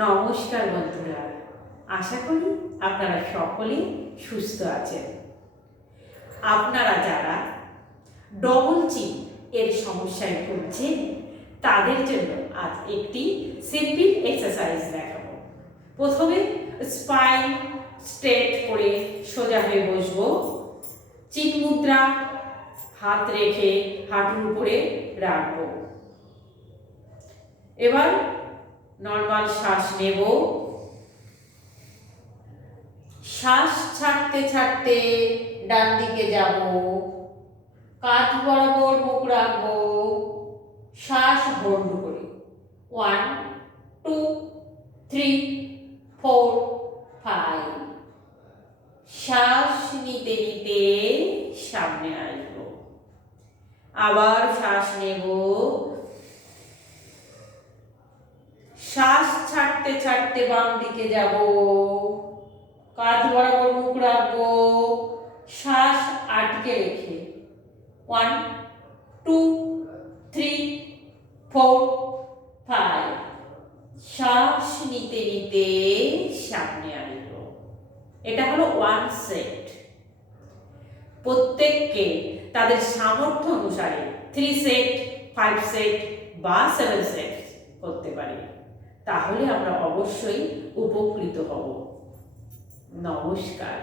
নমস্কার বন্ধুরা, আশা করি আপনারা সকলেই সুস্থ আছেন। আপনারা যারা ডবল চিন এর সমস্যায় ভুগছেন তাদের জন্য আজ একটি সিম্পল এক্সারসাইজ দেখাবো। প্রথমে স্পাইন স্ট্রেট করে সোজা হয়ে বসবো। চিন মুদ্রা হাত রেখে হাঁটুর উপরে রাখবো। এবার নর্মাল শ্বাস নেব। শ্বাস ছাড়তে ছাড়তে ডান দিকে যাব, কাঁধ বরাবর মুখ রাখবো, শ্বাস হোল্ড করি। 1 2 3 4 5। শ্বাস নিতে নিতে সামনে আসবো। আবার শ্বাস নেব। শ্বাস ছাড়তে ছাড়তে বাম দিকে যাব, কাঁধ বরাবর মুখ রাখবো, শ্বাস আটকে রেখে 1 2 3 4 5। শ্বাস নিতে নিতে সামনে আসবো। এটা হলো 1 সেট। প্রত্যেককে তাদের সামর্থ্য অনুসারে 3 সেট, 5 সেট বা 7 সেট করতে পারি। তাহলে আমরা অবশ্যই উপকৃত হব। নমস্কার।